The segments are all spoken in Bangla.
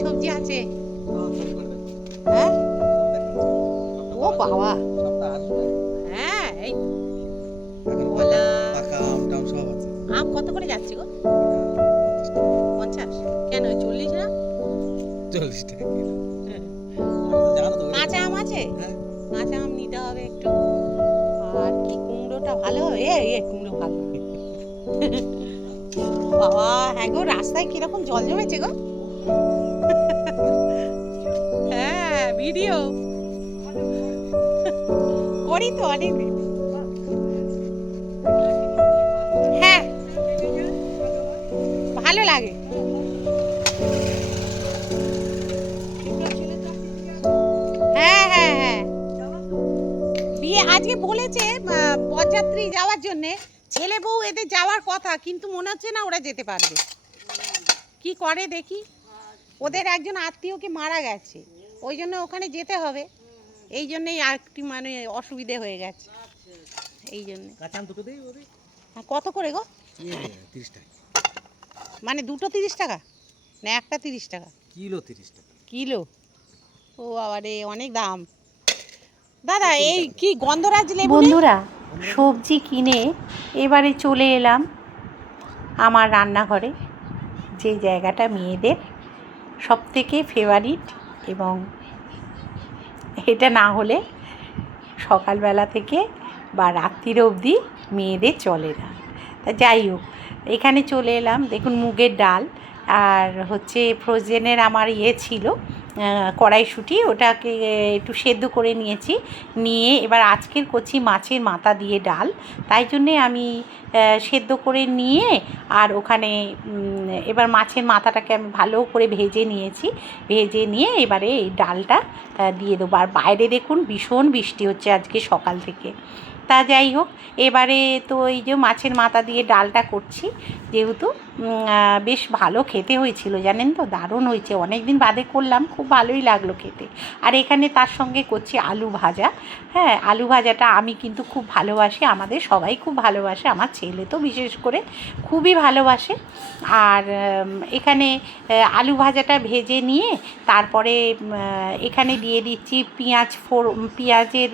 সবজি আছে। হ্যাঁ ও বাবা। হ্যাঁ এই কলা আম কত করে যাচ্ছে গো? পঞ্চাশ। কেন চল্লিশ না? চল্লিশ টাকা কিলো হ্যাঁ। কাঁচা আম আছে? হ্যাঁ। কাঁচা আম নিতে হবে একটু। আর কি কুমড়োটা ভালো এ এ কুমড়ো ভালো। বাবা হ্যাঁ গো রাস্তায় কীরকম জল জমেছে গো? ভিডিও করি তো অনেক। হ্যাঁ ভালো লাগে। হ্যাঁ হ্যাঁ হ্যাঁ। বিয়ে আজকে বলেছে বরযাত্রী যাওয়ার জন্য। ছেলে বউ এদের যাওয়ার কথা, কিন্তু মনে হচ্ছে না ওরা যেতে পারবে। কি করে দেখি? ওদের একজন আত্মীয়কে মারা গেছে। ওই জন্য ওখানে যেতে হবে। এই জন্যই আর একটু মানে অসুবিধে হয়ে গেছে। এই জন্য। ওরে কত করে গো? তিরিশ টাকা। মানে দুটো তিরিশ টাকা? না একটা তিরিশ টাকা। কিলো তিরিশ টাকা। কিলো? ও আবারে অনেক দাম। দাদা এই কি গন্ধরাজ লেবু বন্ধুরা সবজি কিনে এবারে চলে এলাম আমার রান্নাঘরে। যে জায়গাটা মেয়েদের সব থেকে ফেভারিট এবং এটা না হলে সকালবেলা থেকে বা রাত্রির অবধি মেয়েদের চলে না। তা যাই হোক, এখানে চলে এলাম। দেখুন, মুগের ডাল। আর হচ্ছে ফ্রোজেনের আমার ইয়ে ছিল কড়াইশুঁটি, ওটাকে একটু সেদ্ধ করে নিয়েছি। নিয়ে এবার আজকের করছি মাছের মাথা দিয়ে ডাল। তাই জন্যে আমি সেদ্ধ করে নিয়ে আর ওখানে এবার মাছের মাথাটাকে আমি ভালো করে ভেজে নিয়েছি। ভেজে নিয়ে এবারে এই ডালটা দিয়ে দেবো। আর বাইরে দেখুন ভীষণ বৃষ্টি হচ্ছে আজকে সকাল থেকে। তা যাই হোক, এবারে তো এই যে মাছের মাথা দিয়ে ডালটা করছি যেহেতু বেশ ভালো খেতে হয়েছিল, জানেন তো? দারুণ হয়েছে। অনেক দিন বাদে করলাম, খুব ভালোই লাগল খেতে। আর এখানে তার সঙ্গে করছি আলু ভাজা। হ্যাঁ আলু ভাজাটা আমি কিন্তু খুব ভালোবাসি, আমাদের সবাই খুব ভালোবাসে, আমার ছেলে তো বিশেষ করে খুবই ভালোবাসে। আর এখানে আলু ভাজাটা ভেজে নিয়ে তারপরে এখানে দিয়ে দিচ্ছি পেঁয়াজ ফোর পেঁয়াজের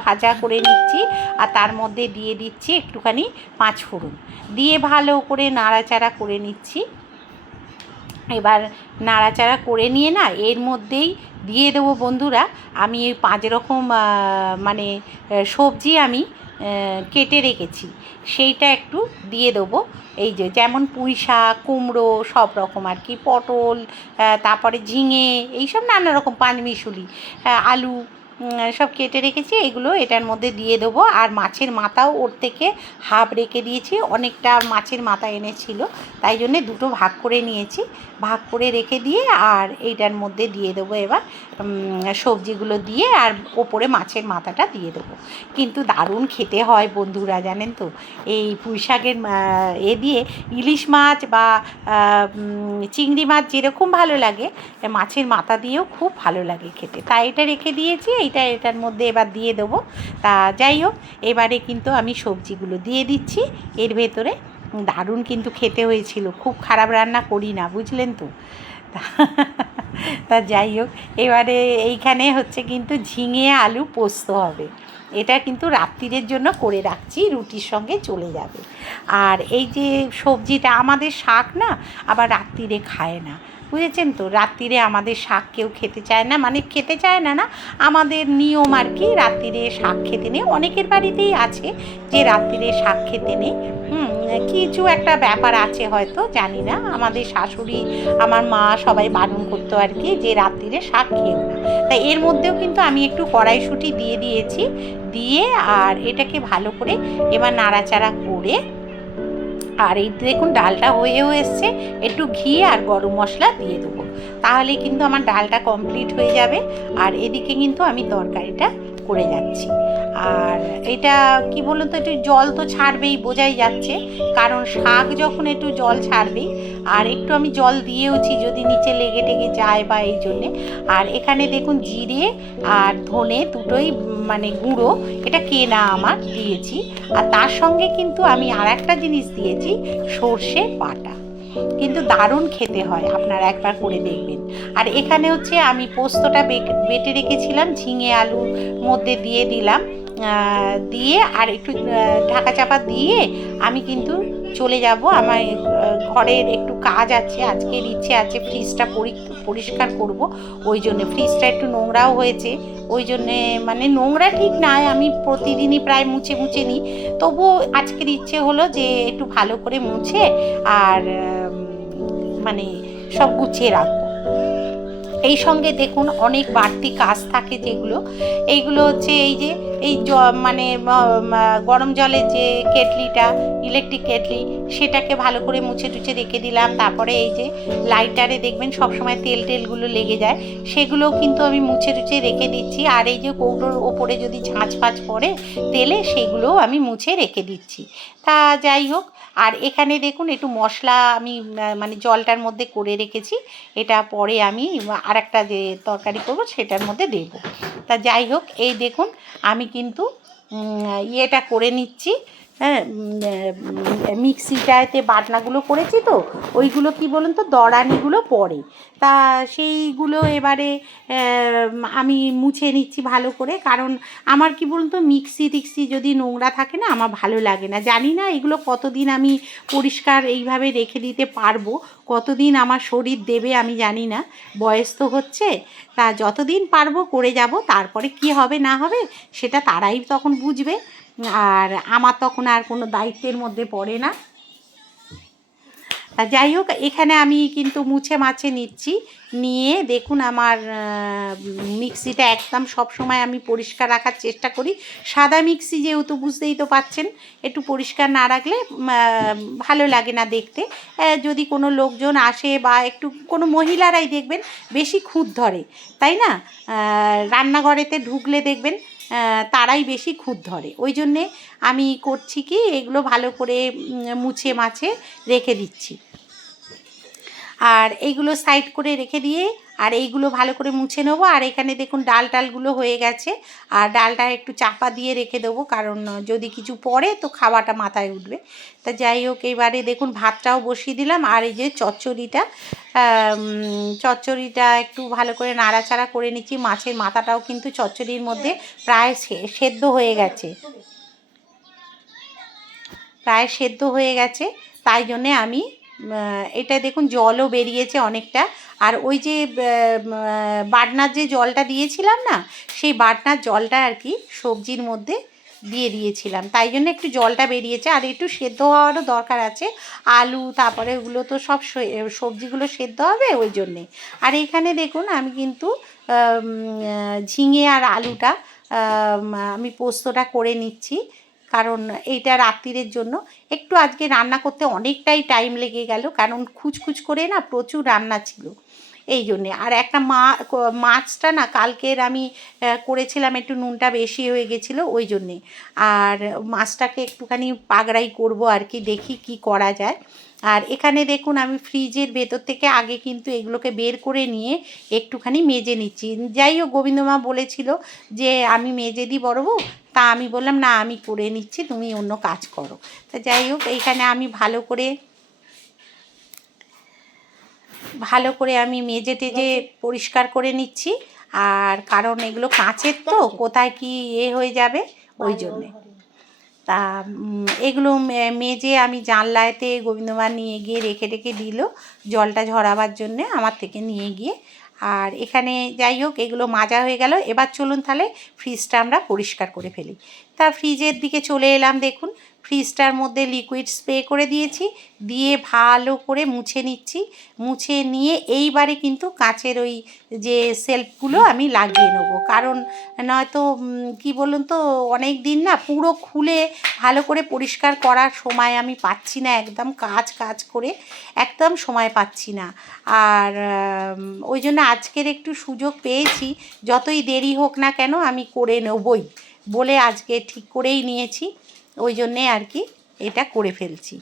ভাজা করে নিচ্ছি। আর তার মধ্যে দিয়ে দিচ্ছি একটুখানি পাঁচ ফোড়ন। দিয়ে ভালো করে নাড়াচাড়া করে নিচ্ছি। এবার নাড়াচাড়া করে নিয়ে না এর মধ্যেই দিয়ে দেবো বন্ধুরা, আমি এই পাঁচ রকম মানে সবজি আমি কেটে রেখেছি। সেইটা একটু দিয়ে দেবো। এই যে যেমন পুঁই শাক, কুমড়ো, সব রকম আর কি, পটল তারপরে ঝিঙে, এইসব নানা রকম পানমিশুলি আলু সব কেটে রেখেছি, এগুলো এটার মধ্যে দিয়ে দেবো। আর মাছের মাথাও ওর থেকে হাফ রেখে দিয়েছি, অনেকটা মাছের মাথা এনেছিল, তাই জন্যে দুটো ভাগ করে নিয়েছি। ভাগ করে রেখে দিয়ে আর এইটার মধ্যে দিয়ে দেবো এবার। সবজিগুলো দিয়ে আর ওপরে মাছের মাথাটা দিয়ে দেবো। কিন্তু দারুণ খেতে হয় বন্ধুরা, জানেন তো? এই পুঁই শাকের এ দিয়ে ইলিশ মাছ বা চিংড়ি মাছ যেরকম ভালো লাগে, মাছের মাথা দিয়েও খুব ভালো লাগে খেতে। তাই এটা রেখে দিয়েছি, এইটা এটার মধ্যে এবার দিয়ে দেবো। তা যাই হোক, এবারে কিন্তু আমি সবজিগুলো দিয়ে দিচ্ছি। এর ভেতরে দারুণ কিন্তু খেতে হয়েছিল, খুব খারাপ রান্না করি না, বুঝলেন তো? তা যাই হোক, এবারে এইখানে হচ্ছে কিন্তু ঝিঙে আলু পোস্ত হবে। এটা কিন্তু রাত্রিরের জন্য করে রাখছি, রুটির সঙ্গে চলে যাবে। আর এই যে সবজিটা, আমাদের শাক না, আবার রাত্রিরে খায় না। বুঝেছেন তো? রাত্রিরে আমাদের শাক কেউ খেতে চায় না মানে খেতে চায় না না, আমাদের নিয়ম আর কি রাত্রিরে শাক খেতে নেই। অনেকের বাড়িতেই আছে যে রাত্রিরে শাক খেতে নেই। হুম, কিছু একটা ব্যাপার আছে হয়তো, জানি না। আমাদের শাশুড়ি, আমার মা সবাই বারণ করতো আর কি যে রাত্রিরে শাক খেও না। তাই এর মধ্যেও কিন্তু আমি একটু কড়াইশুঁটি দিয়ে দিয়েছি। দিয়ে আর এটাকে ভালো করে এবার নাড়াচাড়া করে আর এই দেখুন ডালটা হয়েও এসছে একটু ঘি আর গরম মশলা দিয়ে দেবো। তাহলে কিন্তু আমার ডালটা কমপ্লিট হয়ে যাবে। আর এদিকে কিন্তু আমি তরকারিটা করে যাচ্ছি। আর এটা কি বলুন তো, একটু জল তো ছাড়বেই, বোঝাই যাচ্ছে। কারণ শাক যখন একটু জল ছাড়বেই, আর একটু আমি জল দিয়েওছি যদি নিচে লেগে টেগে যায় বা এই জন্যে। আর এখানে দেখুন জিরে আর ধনে দুটোই মানে গুঁড়ো, এটা কেনা আমার দিয়েছি। আর তার সঙ্গে কিন্তু আমি আর একটা জিনিস দিয়েছি, সর্ষে বাটা। কিন্তু দারুণ খেতে হয়, আপনারা একবার করে দেখবেন। আর এখানে হচ্ছে আমি পোস্তটা বেটে রেখেছিলাম, ঝিঙে আলুর মধ্যে দিয়ে দিলাম। দিয়ে আর একটু ঢাকা চাপা দিয়ে আমি কিন্তু চলে যাব। আমার ঘরের একটু কাজ আছে, আজকের ইচ্ছে আছে ফ্রিজটা পরি- পরিষ্কার করব। ওই জন্য ফ্রিজটা একটু নোংরাও হয়েছে। ওই জন্যে মানে নোংরা ঠিক নয় আমি প্রতিদিনই প্রায় মুছে মুছে নিই। তবুও আজকের ইচ্ছে হলো যে একটু ভালো করে মুছে আর মানে সব গুছিয়ে রাখব। এই সঙ্গে দেখুন অনেক বাড়তি কাজ থাকে যেগুলো। এইগুলো হচ্ছে এই যে, এই জ মানে গরম জলের যে কেটলিটা ইলেকট্রিক কেটলি, সেটাকে ভালো করে মুছে টুছে রেখে দিলাম। তারপরে এই যে লাইটারে দেখবেন সবসময় তেল টেলগুলো লেগে যায়। সেগুলোও কিন্তু আমি মুছে টুছে রেখে দিচ্ছি। আর এই যে কৌটোর ওপরে যদি ঝাঁঝ ফাঁঝ পড়ে তেলে, সেগুলোও আমি মুছে রেখে দিচ্ছি। তা যাই হোক আর এখানে দেখুন, একটু মশলা আমি মানে জলটার মধ্যে করে রেখেছি। এটা পরে আমি আর একটা যে তরকারি করব, সেটার মধ্যে দেবো। তা যাই হোক, এই দেখুন, আমি কিন্তু ইয়েটা করে নিচ্ছি। হ্যাঁ মিক্সিটাতে বাটনাগুলো করেছি তো, ওইগুলো কি বলুন তো দরানিগুলো পড়ে তা সেইগুলো এবারে আমি মুছে নিচ্ছি ভালো করে, কারণ আমার কি বলুন তো, মিক্সি টিক্সি যদি নোংরা থাকে না, আমার ভালো লাগে না। জানি না এগুলো কতদিন আমি পরিষ্কার এইভাবে রেখে দিতে পারব, কতদিন আমার শরীর দেবে আমি জানি না, বয়স তো হচ্ছে। তা যতদিন পারব করে যাব, তারপরে কি হবে না হবে, সেটা তারাই তখন বুঝবে। আর আমার তখন আর কোনো দায়িত্বের মধ্যে পড়ে না। যাই হোক, এখানে আমি কিন্তু মুছে মাছে নিচ্ছি। নিয়ে দেখুন আমার মিক্সিটা একদম সব সময় আমি পরিষ্কার রাখার চেষ্টা করি। সাদা মিক্সি যেহেতু বুঝতেই তো পাচ্ছেন, একটু পরিষ্কার না রাখলে ভালো লাগে না দেখতে। যদি কোনো লোকজন আসে বা একটু কোনো মহিলারাই দেখবেন, বেশি খুঁত ধরে, তাই না? রান্নাঘরেতে ঢুকলে দেখবেন তারাই বেশি খুঁত ধরে। ওই জন্যে আমি করছি কি, এগুলো ভালো করে মুছে মাছে রেখে দিচ্ছি। আর এইগুলো সাইড করে রেখে দিয়ে আর এইগুলো ভালো করে মুছে নেব। আর এখানে দেখুন ডাল টালগুলো হয়ে গেছে। আর ডালটা একটু চাপা দিয়ে রেখে দেবো, কারণ যদি কিছু পড়ে তো খাওয়াটা মাথায় উঠবে। তা যাই হোক, এবারে দেখুন ভাতটাও বসিয়ে দিলাম। আর এই যে চচ্চড়িটা চচ্চড়িটা একটু ভালো করে নাড়াচাড়া করে নিচ্ছি। মাছের মাথাটাও কিন্তু চচ্চড়ির মধ্যে প্রায় সেদ্ধ হয়ে গেছে। প্রায় সেদ্ধ হয়ে গেছে। তাই জন্যে আমি এটা দেখুন জলও বেরিয়েছে অনেকটা। আর ওই যে বাটনার যে জলটা দিয়েছিলাম না, সেই বাটনার জলটা আর কি সবজির মধ্যে দিয়ে দিয়েছিলাম। তাই জন্য একটু জলটা বেরিয়েছে। আর একটু সেদ্ধ হওয়ারও দরকার আছে। আলু, তারপরে ওগুলো তো সব সবজিগুলো সেদ্ধ হবে ওই জন্যে। আর এখানে দেখুন আমি কিন্তু ঝিঙে আর আলুটা আমি পোস্তটা করে নিচ্ছি। কারণ এইটা রাত্রিরের জন্য। একটু আজকে রান্না করতে অনেকটাই টাইম লেগে গেল, কারণ খুচখুচ করে না প্রচুর রান্না ছিল। এই জন্যে। আর একটা মা, মাছটা না কালকের আমি করেছিলাম একটু নুনটা বেশি হয়ে গেছিল ওই জন্যে। আর মাছটাকে একটুখানি পাগড়াই করব আর কি, দেখি কি করা যায়। আর এখানে দেখুন আমি ফ্রিজের ভেতর থেকে আগে কিন্তু এগুলোকে বের করে নিয়ে একটুখানি মেজে নিচ্ছি। যাই হোক গোবিন্দমা বলেছিল যে আমি মেজে দিই বড় বউ? তা আমি বললাম না আমি করে নিচ্ছি তুমি অন্য কাজ করো। তা যাই হোক এইখানে আমি ভালো করে ভালো করে আমি মেজে টেজে পরিষ্কার করে নিচ্ছি। আর কারণ এগুলো কাঁচের তো কোথায় কি এ হয়ে যাবে? ওই জন্যে। তা এগুলো মেজে আমি জানলাতে গোবিন্দমা নিয়ে গিয়ে রেখে রেখে দিল, জলটা ঝরাবার জন্যে আমার থেকে নিয়ে গিয়ে। আর এখানে যাই হোক, এগুলো মাজা হয়ে গেল। এবার চলুন তাহলে ফ্রিজটা আমরা পরিষ্কার করে ফেলি। তা ফ্রিজের দিকে চলে এলাম দেখুন। ফ্রিজটার মধ্যে লিকুইড স্প্রে করে দিয়েছি, দিয়ে ভালো করে মুছে নিচ্ছি। মুছে নিয়ে এইবারে কিন্তু কাঁচের ওই যে সেলফগুলো আমি লাগিয়ে নেব। কারণ নয়তো কি বলুন তো, অনেক দিন না পুরো খুলে ভালো করে পরিষ্কার করার সময় আমি পাচ্ছি না, একদম কাজ কাজ করে একদম সময় পাচ্ছি না। আর ওই জন্য আজকের একটু সুযোগ পেয়েছি, যতই দেরি হোক না কেন আমি করে নেবই বলে আজকে ঠিক করেই নিয়েছি। ওই জন্যে আর কি এটা করে ফেলছি।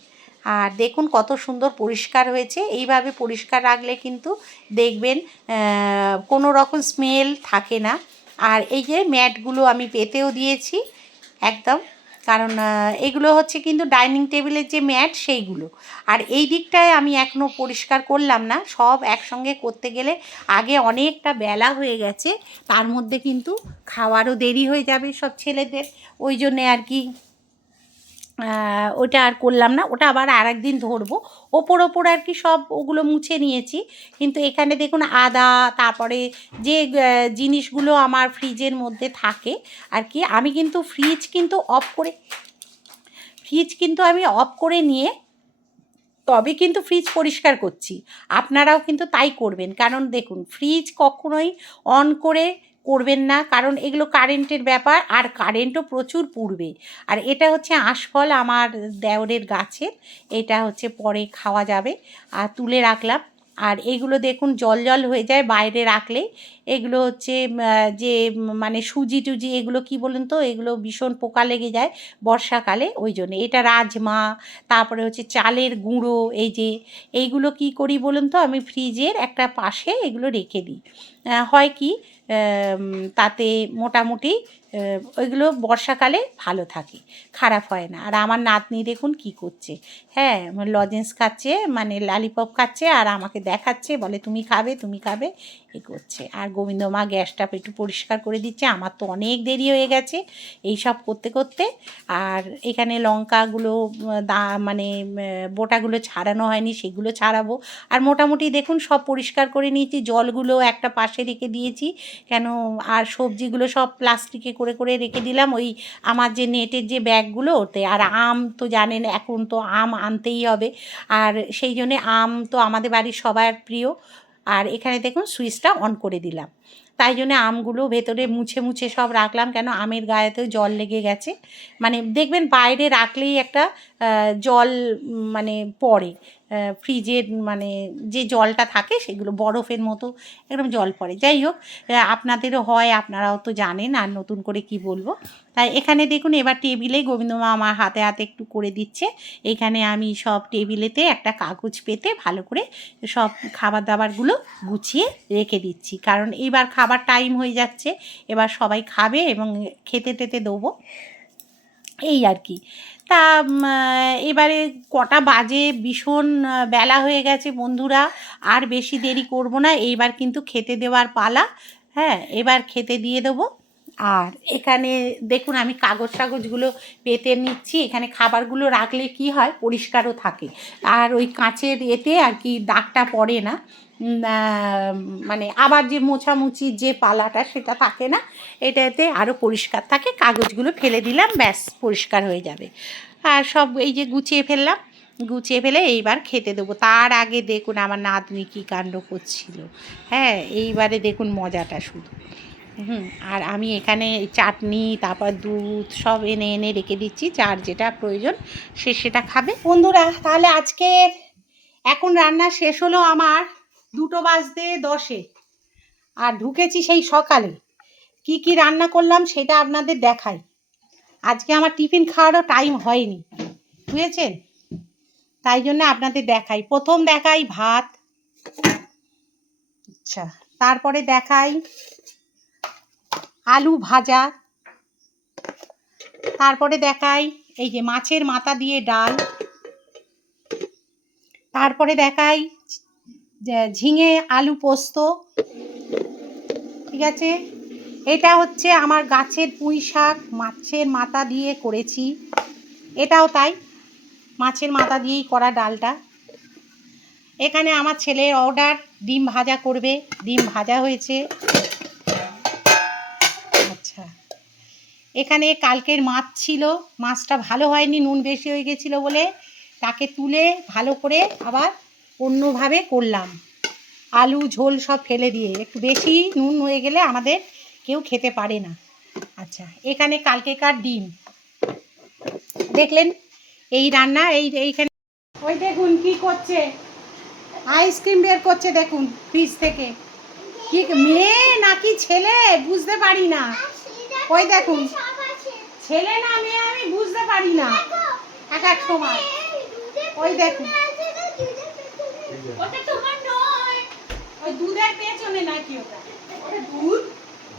আর দেখুন কত সুন্দর পরিষ্কার হয়েছে। এইভাবে পরিষ্কার রাখলে কিন্তু দেখবেন কোনো রকম স্মেল থাকে না। আর এই যে ম্যাটগুলো আমি পেতেও দিয়েছি একদম। কারণ এগুলো হচ্ছে কিন্তু ডাইনিং টেবিলের যে ম্যাট সেইগুলো। আর এই দিকটায় আমি এখনও পরিষ্কার করলাম না। সব একসঙ্গে করতে গেলে আগে অনেকটা বেলা হয়ে গেছে। তার মধ্যে কিন্তু খাওয়ারও দেরি হয়ে যাবে সব ছেলেদের। ওই জন্যে আর কি ওটা আর করলাম না। ওটা আবার আর একদিন ধরবো। ওপর ওপর আর কি সব ওগুলো মুছে নিয়েছি। কিন্তু এখানে দেখুন আদা, তারপরে যে জিনিসগুলো আমার ফ্রিজের মধ্যে থাকে আর কি, আমি কিন্তু ফ্রিজ কিন্তু অফ করে, ফ্রিজ কিন্তু আমি অফ করে নিয়ে তবে কিন্তু ফ্রিজ পরিষ্কার করছি। আপনারাও কিন্তু তাই করবেন। কারণ দেখুন, ফ্রিজ কখনোই অন করে করবেন না, কারণ এগুলো কারেন্টের ব্যাপার আর কারেন্টও প্রচুর পুড়বে। আর এটা হচ্ছে আঁশফল আমার দেওরের গাছের এটা হচ্ছে পরে খাওয়া যাবে। আর তুলে রাখলাম। আর এগুলো দেখুন জল জল হয়ে যায় বাইরে রাখলে। এগুলো হচ্ছে যে মানে সুজি টুজি এগুলো কি বলুন তো? এগুলো ভীষণ পোকা লেগে যায় বর্ষাকালে, ওই জন্য। এটা রাজমা, তারপরে হচ্ছে চালের গুঁড়ো, এই যে, এইগুলো কি করি বলুন তো? আমি ফ্রিজের একটা পাশে এগুলো রেখে দিই। হয় কি তাতে মোটামুটি ওইগুলো বর্ষাকালে ভালো থাকে, খারাপ হয় না। আর আমার নাতনি দেখুন কি করছে হ্যাঁ লজেন্স খাচ্ছে মানে লালিপপ খাচ্ছে আর আমাকে দেখাচ্ছে, বলে, তুমি খাবে তুমি খাবে। এ করছে। আর গোবিন্দ মা গ্যাসটা একটু পরিষ্কার করে দিচ্ছে। আমার তো অনেক দেরি হয়ে গেছে এই সব করতে করতে। আর এখানে লঙ্কাগুলো, দা মানে বোটাগুলো ছাড়ানো হয়নি, সেগুলো ছাড়াবো। আর মোটামুটি দেখুন, সব পরিষ্কার করে নিয়েছি। জলগুলো একটা পাশে রেখে দিয়েছি। কেন, আর সবজিগুলো সব প্লাস্টিকে করে করে রেখে দিলাম। ওই আমার যে নেটের যে ব্যাগগুলো ওতে আর আম তো জানেন, এখন তো আম আনতেই হবে। আর সেই জন্যে আম তো আমাদের বাড়ির সবার প্রিয়। আর এখানে দেখুন সুইচটা অন করে দিলাম। তাই জন্য আমগুলো ভেতরে মুছে মুছে সব রাখলাম, কেন আমের গায়েতেও জল লেগে গেছে। মানে দেখবেন বাইরে রাখলেই একটা জল মানে পড়ে। ফ্রিজের মানে যে জলটা থাকে সেগুলো বরফের মতো একদম জল পড়ে। যাই হোক আপনাদেরও হয়, আপনারাও তো জানেন আর নতুন করে কি বলব। তাই এখানে দেখুন, এবার টেবিলে গোবিন্দ মা আমার হাতে হাতে একটু করে দিচ্ছে। এখানে আমি সব টেবিলেতে একটা কাগজ পেতে ভালো করে সব খাবার দাবারগুলো গুছিয়ে রেখে দিচ্ছি। কারণ এবার খাবার টাইম হয়ে যাচ্ছে, এবার সবাই খাবে এবং খেতে টেতে দেবো। এই আর কি। তা এবারে কটা বাজে ভীষণ বেলা হয়ে গেছে বন্ধুরা, আর বেশি দেরি করব না, এইবার কিন্তু খেতে দেওয়ার পালা হ্যাঁ এবার খেতে দিয়ে দেবো। আর এখানে দেখুন, আমি কাগজ টাগজগুলো পেতে নিচ্ছি, এখানে খাবারগুলো রাখলে কি হয়, পরিষ্কারও থাকে। আর ওই কাঁচের এতে আর কি দাগটা পড়ে না। মানে আবার যে মোছামুচির যে পালাটা সেটা থাকে না, এটাতে আরও পরিষ্কার থাকে, কাগজগুলো ফেলে দিলাম, ব্যাস, পরিষ্কার হয়ে যাবে। আর সব এই যে গুছিয়ে ফেললাম, গুছিয়ে ফেলে এইবার খেতে দেবো। তার আগে দেখুন আমার নাতনি কী কাণ্ড করছিল। হ্যাঁ এইবারে দেখুন মজাটা শুধু। হুম, আর আমি এখানে চাটনি, তারপর দুধ সব এনে এনে রেখে দিচ্ছি, যার যেটা প্রয়োজন সে সেটা খাবে। বন্ধুরা, তাহলে আজকে এখন রান্না শেষ হলো আমার। দুটো বাজতে দশে। আর ঢুকেছি সেই সকালে। কি কি রান্না করলাম সেটা আপনাদের দেখাই। আজকে আমার টিফিন খাওয়ারও টাইম হয়নি। বুঝেছেন? তাই জন্য আপনাদের দেখাই। প্রথম দেখাই ভাত। আচ্ছা তারপরে দেখাই আলু ভাজা। তারপরে দেখাই এই যে মাছের মাথা দিয়ে ডাল। তারপরে দেখাই ঝিঙে আলু পোস্ত, ঠিক আছে? এটা হচ্ছে আমার গাছের পুঁই শাক, মাছের মাথা দিয়ে করেছি। এটাও তাই, মাছের মাথা দিয়েই করা ডালটা। এখানে আমার ছেলের অর্ডার, ডিম ভাজা করবে। ডিম ভাজা হয়েছে। আচ্ছা। এখানে কালকের মাছ ছিল, মাছটা ভালো হয়নি, নুন বেশি হয়ে গেছিল বলে তাকে তুলে ভালো করে আবার অন্যভাবে করলাম। আলু, ঝোল সব ফেলে দিয়ে একটু বেশি নুন হয়ে গেলে আমাদের কেউ খেতে পারে না। আচ্ছা এখানে কালকেকার ডিম। দেখলেন, এই রান্না, এই, এইখানে ওই দেখুন কি করছে। আইসক্রিম বের করছে, দেখুন, ফ্রিজ থেকে। কি মেয়ে নাকি ছেলে? বুঝতে পারি না। ওই দেখুন, ছেলে না মেয়ে আমি বুঝতে পারি না। এক এক সময়। ওই দেখুন। ওটা তোমার নয়। ওই দুধের পেছনে নাকি ওটা। ওটা দুধ?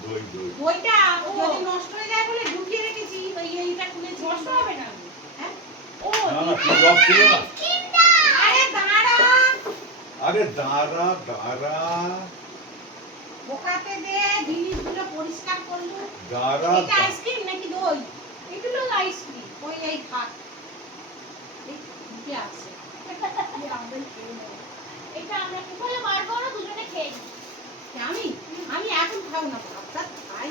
দই দই। ওইটা যদি নষ্ট হয়ে যায় বলে ঢুকিয়ে রেখেছি ওই এইটা খুলেছি নষ্ট হবে না। হ্যাঁ? ও না না কি জব ছিল না আরে দাঁড়া। আরে দাঁড়া দাঁড়া। বোকাতে দে জিনিসগুলো পরিষ্কার করলু দাঁড়া এটা আইসক্রিম নাকি দই? এগুলো আইসক্রিম। ওই এই কি আছে? এটা আমরা কি বলে বার দুজনে খেয়ে আমি? আমি এখন খাও না ভাবটা খাই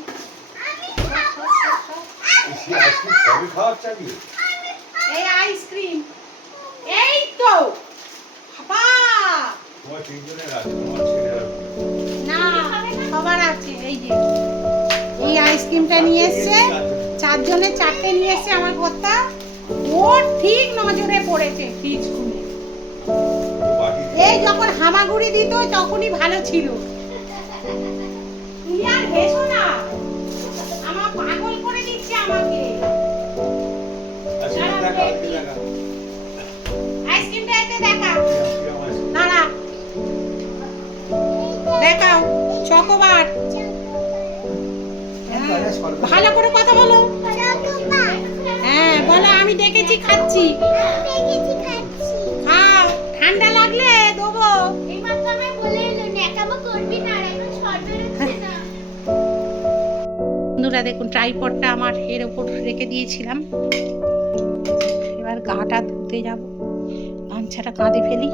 সে আইসক্রিম এই আইসক্রিম। এই তো! বাবা তোমার তিনজনের আছে তোমার ছেলেরা না সবার আছে এই যে। এই আইসক্রিমটা নিয়ে এসছে। চারজনের চারটে নিয়ে এসছে আমার কর্তা ওর ঠিক নজরে পড়েছে ফ্রিজ খুলে। এই যখন হামাগুড়ি দিত তখনই ভালো ছিল। তুমি আর হেসো না। আমার পাগল করে দিচ্ছে আমাকে। আইসক্রিম দেখা দেখা। আইসক্রিমটা এতে দেখা। দাঁড়া। দেখাও চকোবার। ভালো করে কথা বলো। হ্যাঁ বলো আমি দেখেছি খাচ্ছি। খাও ঠান্ডা লাগলে দেবো এইমাত্র আমায় বলে এলো, ন্যাকামো করবি না, আর এখন সর না। বন্ধুরা দেখুন ট্রাইপডটা আমার এর ওপর রেখে দিয়েছিলাম। এবার গাটা ধুতে যাব। গামছাটা কাঁধে ফেলি।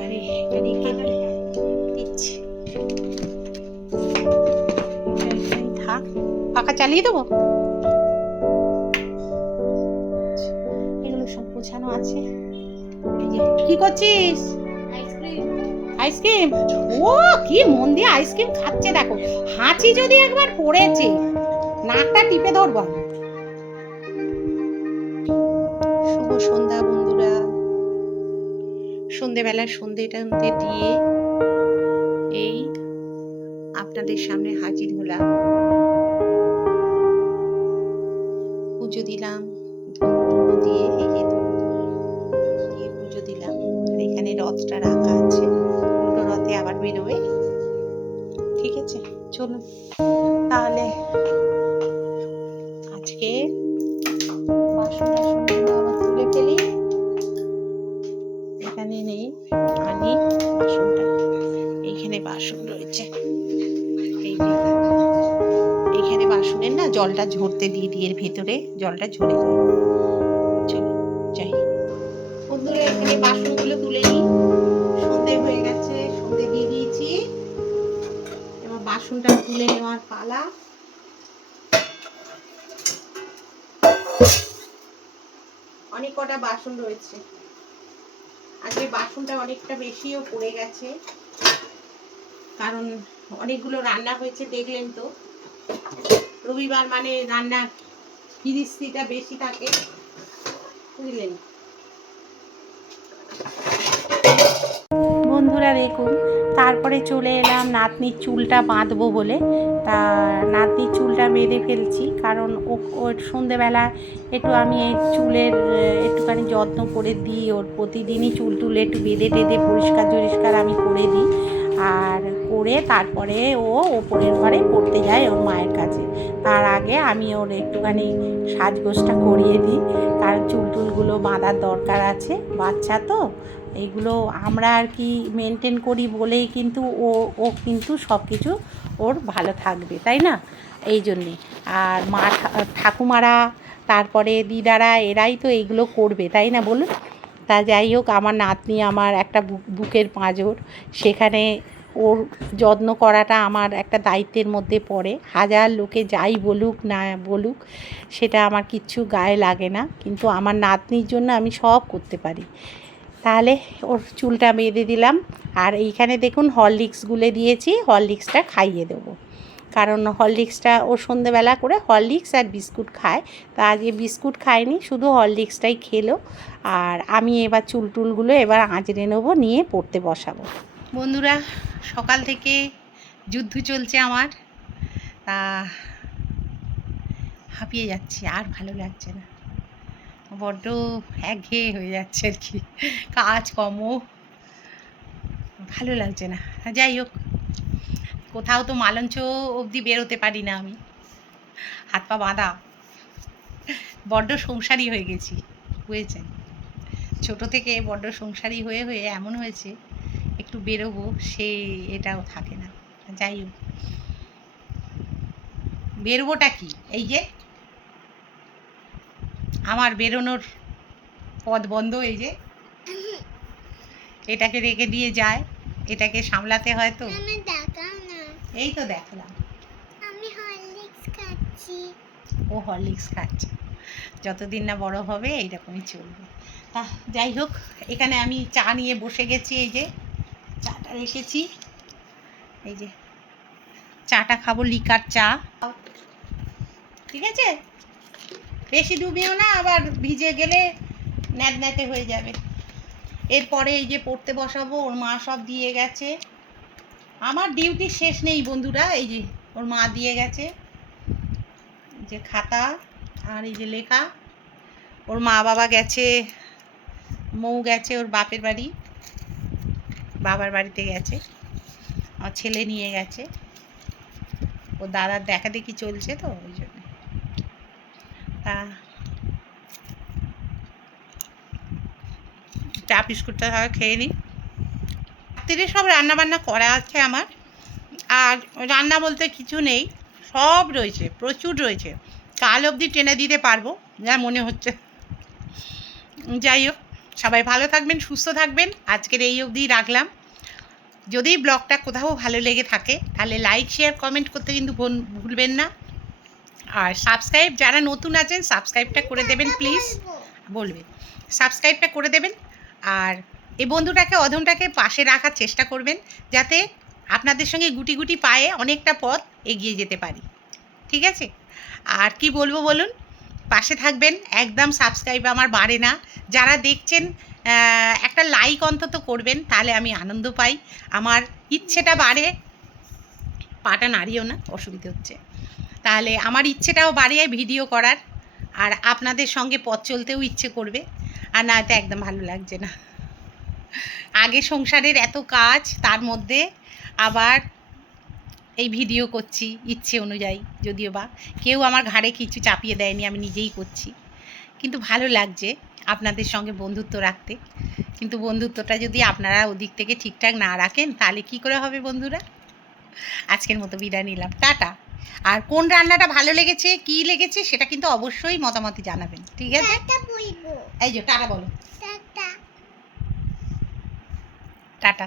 আর এটা রেখে দিচ্ছি। থাক। পাখা চালিয়ে দেবো? এগুলো সব গোছানো আছে। কি করছিস। আইসক্রিম? ও, কি মন দিয়ে আইসক্রিম খাচ্ছে দেখো। হাঁচি যদি একবার পড়েছে, নাকটা টিপে ধরবো। শুভ সন্ধ্যা বন্ধুরা। সন্ধেবেলা সন্ধেটা দিয়ে এই আপনাদের সামনে হাজির হলাম। পুজো দিলাম। চলুন। তাহলে আজকে বাসন এখানে নেই আনি বাসনটা। এইখানে বাসন রয়েছে। এই এইখানে বাসনের না জলটা ঝরতে দিয়ে দিয়ে ভেতরে জলটা ঝরে যায়। এবার তুলে নেওয়ার পালা। অনেক কটা বাসন রয়েছে। আজকে বাসনটা অনেকটা বেশিও পড়ে গেছে। কারণ অনেকগুলো রান্না হয়েছে, দেখলেন তো। রবিবার মানে রান্না ফিরিস্তিটা বেশি থাকে, বুঝলেন? বন্ধুরা, দেখুন তারপরে চলে এলাম নাতনির চুলটা বাঁধবো বলে। তা নাতনির চুলটা বেঁধে ফেলছি, কারণ ও, ওর সন্ধেবেলা একটু আমি এই চুলের একটুখানি যত্ন করে দিই, ওর প্রতিদিনই চুল টুল একটু বেঁধে টেঁধে পরিষ্কার টরিষ্কার আমি করে দিই। আর করে তারপরে ও ওপরের ঘরে পড়তে যায় ওর মায়ের কাছে। তার আগে আমি ওর একটুখানি সাজগোজটা করিয়ে দিই। কারণ চুল টুলগুলো বাঁধার দরকার আছে, বাচ্চা তো এইগুলো আমরা আর কি মেনটেন করি বলেই কিন্তু ও ও কিন্তু সব কিছু ওর ভালো থাকবে, তাই না? এই জন্যে। আর মা ঠাকুমারা, তারপরে দিদারা, এরাই তো এইগুলো করবে, তাই না বলুন? তা যাই হোক, আমার নাতনি আমার একটা বুকের পাঁজর, সেখানে ওর যত্ন করাটা আমার একটা দায়িত্বের মধ্যে পড়ে। হাজার লোকে যাই বলুক না বলুক, সেটা আমার কিচ্ছু গায়ে লাগে না। কিন্তু আমার নাতনির জন্য আমি সব করতে পারি। তাহলে ওর চুলটা বেঁধে দিলাম। আর এইখানে দেখুন হরলিক্স গুলে দিয়েছি, হরলিক্সটা খাইয়ে দেবো। কারণ হরলিক্সটা ও সন্ধেবেলা করে হরলিক্স আর বিস্কুট খায়। তা আজকে বিস্কুট খায়নি শুধু হরলিক্সটাই খেলো। আর আমি এবার চুল টুলগুলো এবার আঁচড়ে নেব, নিয়ে পড়তে বসাবো। বন্ধুরা, সকাল থেকে যুদ্ধ চলছে আমার। তা হাঁপিয়ে যাচ্ছি, আর ভালো লাগছে না। বড্ড একঘেয়ে হয়ে যাচ্ছে আর কি। কাজ কম ভালো লাগছে না। যাই হোক, কোথাও তো মালঞ্চ অবধি বেরোতে পারি না আমি। হাত পা বাঁধা। বড্ড সংসারী হয়ে গেছি, বুঝেছেন? ছোট থেকে বড্ড সংসারী হয়ে হয়ে এমন হয়েছে, একটু বেরোবো, সে এটাও থাকে না। যাই হোক, বেরোবোটা কি? এই যে আমার বেরোনোর পথ বন্ধ এই যে। এটাকে রেখে দিয়ে যায় এটাকে সামলাতে হয় তো। এই তো দেখলাম। আমি হরলিক্স খাচ্ছি। ও হরলিক্স খাচ্ছে। যতদিন না বড় হবে এইরকমই চলবে। তা যাই হোক এখানে আমি চা নিয়ে বসে গেছি এই যে। চাটা রেখেছি। এই যে চাটা খাব লিকার চা। ঠিক আছে? বেশি ডুবিও না, আবার ভিজে গেলে ন্যাত হয়ে যাবে। এরপরে এই যে পড়তে বসাবো, ওর মা সব দিয়ে গেছে। আমার ডিউটি শেষ নেই বন্ধুরা, এই যে ওর মা দিয়ে গেছে। যে খাতা আর এই যে লেখা। ওর মা বাবা গেছে, মৌ গেছে ওর বাপের বাড়ি, বাবার বাড়িতে গেছে। আমার ছেলে নিয়ে গেছে। ওর দাদার দেখা দেখি চলছে তো, ওই চা বিস্কুটটা খেয়ে নিই রাত্রিরে সব রান্না বান্না করা আছে আমার। আর রান্না বলতে কিছু নেই, সব রয়েছে, প্রচুর রয়েছে। কাল অবধি টেনে দিতে পারব, যা মনে হচ্ছে। যাই হোক, সবাই ভালো থাকবেন, সুস্থ থাকবেন। আজকের এই অবধি রাখলাম। যদি ব্লগটা কোথাও ভালো লেগে থাকে, তাহলে লাইক শেয়ার কমেন্ট করতে কিন্তু ভুল- ভুলবেন না। আর সাবস্ক্রাইব যারা নতুন আছেন সাবস্ক্রাইবটা করে দেবেন প্লিজ বলবে। সাবস্ক্রাইবটা করে দেবেন আর এই বন্ধুটাকে, অধমটাকে পাশে রাখার চেষ্টা করবেন যাতে আপনাদের সঙ্গে গুটি গুটি পায়ে অনেকটা পথ এগিয়ে যেতে পারি। ঠিক আছে? আর কি বলব বলুন? পাশে থাকবেন, একদম সাবস্ক্রাইব আমার বাড়ে না। যারা দেখছেন একটা লাইক অন্তত করবেন, তাহলে আমি আনন্দ পাই। আমার ইচ্ছেটা বাড়ে পাটা নাড়িও না, অসুবিধে হচ্ছে। তাহলে আমার ইচ্ছেটাও বাড়ে ভিডিও করার, আর আপনাদের সঙ্গে পথ চলতেও ইচ্ছে করবে। আর না তো একদম ভালো লাগছে না। আগে সংসারের এত কাজ, তার মধ্যে আবার এই ভিডিও করছি ইচ্ছে অনুযায়ী, যদিও বা কেউ আমার ঘাড়ে কিছু চাপিয়ে দেয়নি, আমি নিজেই করছি। কিন্তু ভালো লাগছে আপনাদের সঙ্গে বন্ধুত্ব রাখতে। কিন্তু বন্ধুত্বটা যদি আপনারা ওদিক থেকে ঠিকঠাক না রাখেন, তাহলে কি করে হবে বন্ধুরা? আজকের মতো বিদায় নিলাম। টাটা। আর কোন রান্নাটা ভালো লেগেছে কি লেগেছে সেটা কিন্তু অবশ্যই মতামতি জানাবেন। ঠিক আছে? এই যে টাটা বলো। টাটা।